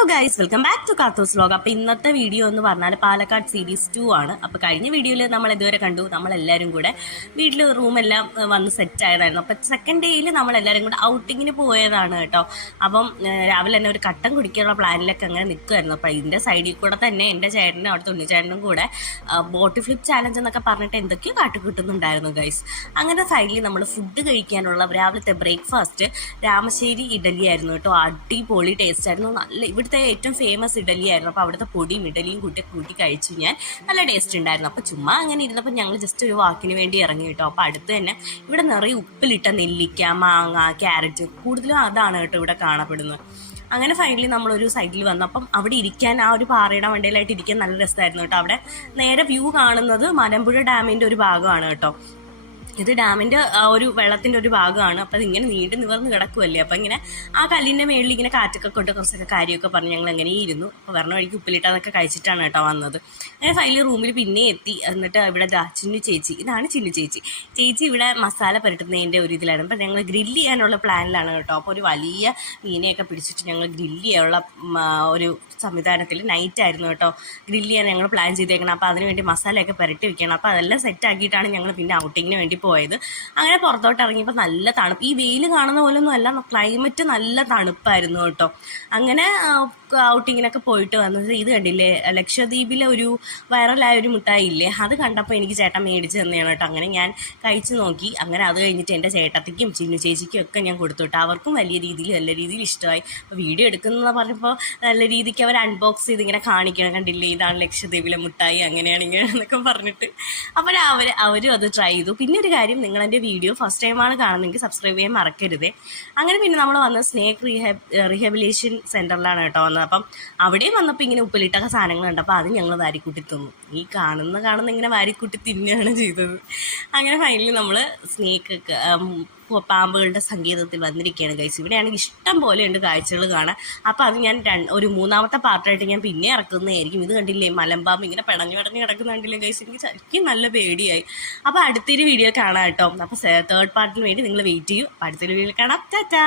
Hello guys, welcome back to കാത്തോസ് vlog. അപ്പോൾ ഇന്നത്തെ വീഡിയോ എന്ന് പറഞ്ഞാൽ പാലക്കാട് സീരീസ് 2 ആണ്. അപ്പോൾ കഴിഞ്ഞ വീഡിയോയിൽ നമ്മൾ ഇതുവരെ കണ്ടു, നമ്മളെല്ലാവരും കൂടെ വീട്ടിൽ റൂമെല്ലാം വന്ന് സെറ്റ് ആയതായിരുന്നു. അപ്പോൾ സെക്കൻഡ് ഡേയിൽ നമ്മളെല്ലാവരും കൂടെ ഔട്ടിങ്ങിന് പോയതാണ് കേട്ടോ. അപ്പം രാവിലെ തന്നെ ഒരു കട്ടൻ കുടിക്കാനുള്ള പ്ലാനിലൊക്കെ അങ്ങനെ നിൽക്കുമായിരുന്നു. അപ്പോൾ ഇതിൻ്റെ സൈഡിൽ കൂടെ തന്നെ എൻ്റെ ചേട്ടനും അവിടുത്തെ ഉണ്ണിച്ചേട്ടനും കൂടെ ബോട്ട് ഫ്ലിപ്പ് ചാലഞ്ച് എന്നൊക്കെ പറഞ്ഞിട്ട് എന്തൊക്കെയോ കാട്ടിക്കിട്ടുന്നുണ്ടായിരുന്നു ഗൈസ്. അങ്ങനെ സൈഡിൽ നമ്മൾ ഫുഡ് കഴിക്കാനുള്ള രാവിലത്തെ ബ്രേക്ക്ഫാസ്റ്റ് രാമശ്ശേരി ഇഡലി ആയിരുന്നു കേട്ടോ. അടിപൊളി ടേസ്റ്റ് ആയിരുന്നു. നല്ല ഇവിടുത്തെ ഏറ്റവും ഫേമസ് ഇഡലി ആയിരുന്നു. അപ്പോൾ അവിടുത്തെ പൊടിയും ഇഡലിയും കൂട്ടി കഴിച്ചു ഞാൻ. നല്ല ടേസ്റ്റ് ഉണ്ടായിരുന്നു. അപ്പോൾ ചുമ്മാ അങ്ങനെ ഇരുന്നപ്പോൾ ഞങ്ങൾ ജസ്റ്റ് ഒരു വാക്കിന് വേണ്ടി ഇറങ്ങി കേട്ടോ. അപ്പോൾ അടുത്ത് തന്നെ ഇവിടെ നിറയെ ഉപ്പിലിട്ട നെല്ലിക്ക, മാങ്ങ, ക്യാരറ്റ്, കൂടുതലും അതാണ് കേട്ടോ ഇവിടെ കാണപ്പെടുന്നത്. അങ്ങനെ ഫൈനലി നമ്മളൊരു സൈഡിൽ വന്നപ്പം അവിടെ ഇരിക്കാൻ ആ ഒരു പാറയുടെ വണ്ടിയിലായിട്ട് ഇരിക്കാൻ നല്ല രസമായിരുന്നു കേട്ടോ. അവിടെ നേരെ വ്യൂ കാണുന്നത് മലമ്പുഴ ഡാമിൻ്റെ ഒരു ഭാഗമാണ് കേട്ടോ. ഇത് ഡാമിൻ്റെ ഒരു വെള്ളത്തിൻ്റെ ഒരു ഭാഗമാണ്. അപ്പം അതിങ്ങനെ നീണ്ടു നിവർന്ന് കിടക്കുമല്ലേ. അപ്പം ഇങ്ങനെ ആ കല്ലിൻ്റെ മേളിൽ ഇങ്ങനെ കാറ്റൊക്കെ കൊണ്ട് കുറച്ചൊക്കെ കാര്യമൊക്കെ പറഞ്ഞ് ഞങ്ങൾ അങ്ങനെ ഇരുന്നു. അപ്പോൾ വരണ വഴിക്ക് ഉപ്പിലിട്ടതൊക്കെ കഴിച്ചിട്ടാണ് കേട്ടോ വന്നത്. അങ്ങനെ ഫൈനലി റൂമിൽ പിന്നെ എത്തി. എന്നിട്ട് ഇവിടെ ചിന്നു ചേച്ചി, ഇതാണ് ചിന്നു ചേച്ചി. ചേച്ചി ഇവിടെ മസാല പുരട്ടുന്നതിൻ്റെ ഒരു ഇതിലാണ്. അപ്പം ഞങ്ങൾ ഗ്രില്ല് ചെയ്യാനുള്ള പ്ലാനിലാണ് കേട്ടോ. അപ്പോൾ ഒരു വലിയ മീനെയൊക്കെ പിടിച്ചിട്ട് ഞങ്ങൾ ഗ്രില്ല് ചെയ്യാനുള്ള ഒരു സംവിധാനത്തിൽ നൈറ്റായിരുന്നു കേട്ടോ ഗ്രില്ല് ചെയ്യാൻ ഞങ്ങൾ പ്ലാൻ ചെയ്തേക്കണം. അപ്പോൾ അതിനുവേണ്ടി മസാലയൊക്കെ പുരട്ടി വെക്കണം. അപ്പോൾ അതെല്ലാം സെറ്റാക്കിയിട്ടാണ് ഞങ്ങൾ പിന്നെ ഔട്ടിങ്ങിന് വേണ്ടി പോയത്. അങ്ങനെ പുറത്തോട്ട് ഇറങ്ങിയപ്പോൾ നല്ല തണുപ്പ്. ഈ വെയിൽ കാണുന്ന പോലൊന്നും അല്ല, ക്ലൈമറ്റ് നല്ല തണുപ്പായിരുന്നു കേട്ടോ. അങ്ങനെ ഔട്ടിങ്ങിനൊക്കെ പോയിട്ട് വന്നത് ഇത് കണ്ടില്ലേ, ലക്ഷദ്വീപിലെ ഒരു വൈറലായ ഒരു മിഠായി ഇല്ലേ, അത് കണ്ടപ്പോൾ എനിക്ക് ചേട്ടൻ മേടിച്ച് തന്നെയാണ് കേട്ടോ. അങ്ങനെ ഞാൻ കഴിച്ചു നോക്കി. അങ്ങനെ അത് കഴിഞ്ഞിട്ട് എൻ്റെ ചേട്ടത്തിക്കും ചിന്നു ചേച്ചിക്കും ഒക്കെ ഞാൻ കൊടുത്തു കേട്ടോ. അവർക്കും നല്ല രീതിയിൽ ഇഷ്ടമായി. അപ്പോൾ വീഡിയോ എടുക്കുന്നതെന്ന് പറഞ്ഞപ്പോൾ നല്ല രീതിക്ക് അവർ അൺബോക്സ് ചെയ്ത് ഇങ്ങനെ കാണിക്കണം, കണ്ടില്ലേ ഇതാണ് ലക്ഷദ്വീപിലെ മിഠായി, അങ്ങനെയാണ് ഇങ്ങനെയാണെന്നൊക്കെ പറഞ്ഞിട്ട്. അപ്പോൾ അവരും അത് ട്രൈ ചെയ്തു. പിന്നെ ഒരു കാര്യം, നിങ്ങൾ എൻ്റെ വീഡിയോ ഫസ്റ്റ് ടൈമാണ് കാണുന്നതെങ്കിൽ സബ്സ്ക്രൈബ് ചെയ്യാൻ മറക്കരുതേ. അങ്ങനെ പിന്നെ നമ്മൾ വന്നത് സ്നേക്ക് റീഹാബിലിറ്റേഷൻ സെൻറ്ററിലാണ് കേട്ടോ വന്നത്. അപ്പം അവിടെയും വന്നപ്പോൾ ഇങ്ങനെ ഉപ്പിലിട്ടൊക്കെ സാധനങ്ങൾ കണ്ടപ്പോൾ അത് ഞങ്ങൾ വാരിക്കൂട്ടി തിന്നു. ഈ കാണുന്ന ഇങ്ങനെ വാരിക്കൂട്ടി തിന്നുകയാണ് ചെയ്തത്. അങ്ങനെ ഫൈനലി നമ്മൾ സ്നേക്ക് പാമ്പുകളുടെ സംഗീതത്തിൽ വന്നിരിക്കുകയാണ് ഗൈസ്. ഇവിടെയാണെങ്കിൽ ഇഷ്ടം പോലെ ഉണ്ട് കാഴ്ചകൾ കാണാൻ. അപ്പോൾ അത് ഞാൻ ഒരു മൂന്നാമത്തെ പാർട്ടായിട്ട് ഞാൻ പിന്നെ ഇറക്കുന്നതായിരിക്കും. ഇത് കണ്ടില്ലേ, മലമ്പാമ്പ് ഇങ്ങനെ പിടഞ്ഞു കിടക്കുന്ന കണ്ടില്ലേ ഗൈസ്, എനിക്ക് ശരിക്കും നല്ല പേടിയായി. അപ്പോൾ അടുത്തൊരു വീഡിയോ കാണാം കേട്ടോ. അപ്പോൾ തേർഡ് പാർട്ടിന് വേണ്ടി നിങ്ങൾ വെയിറ്റ് ചെയ്യൂ. അടുത്തൊരു വീഡിയോ കാണാം. ടാറ്റാ.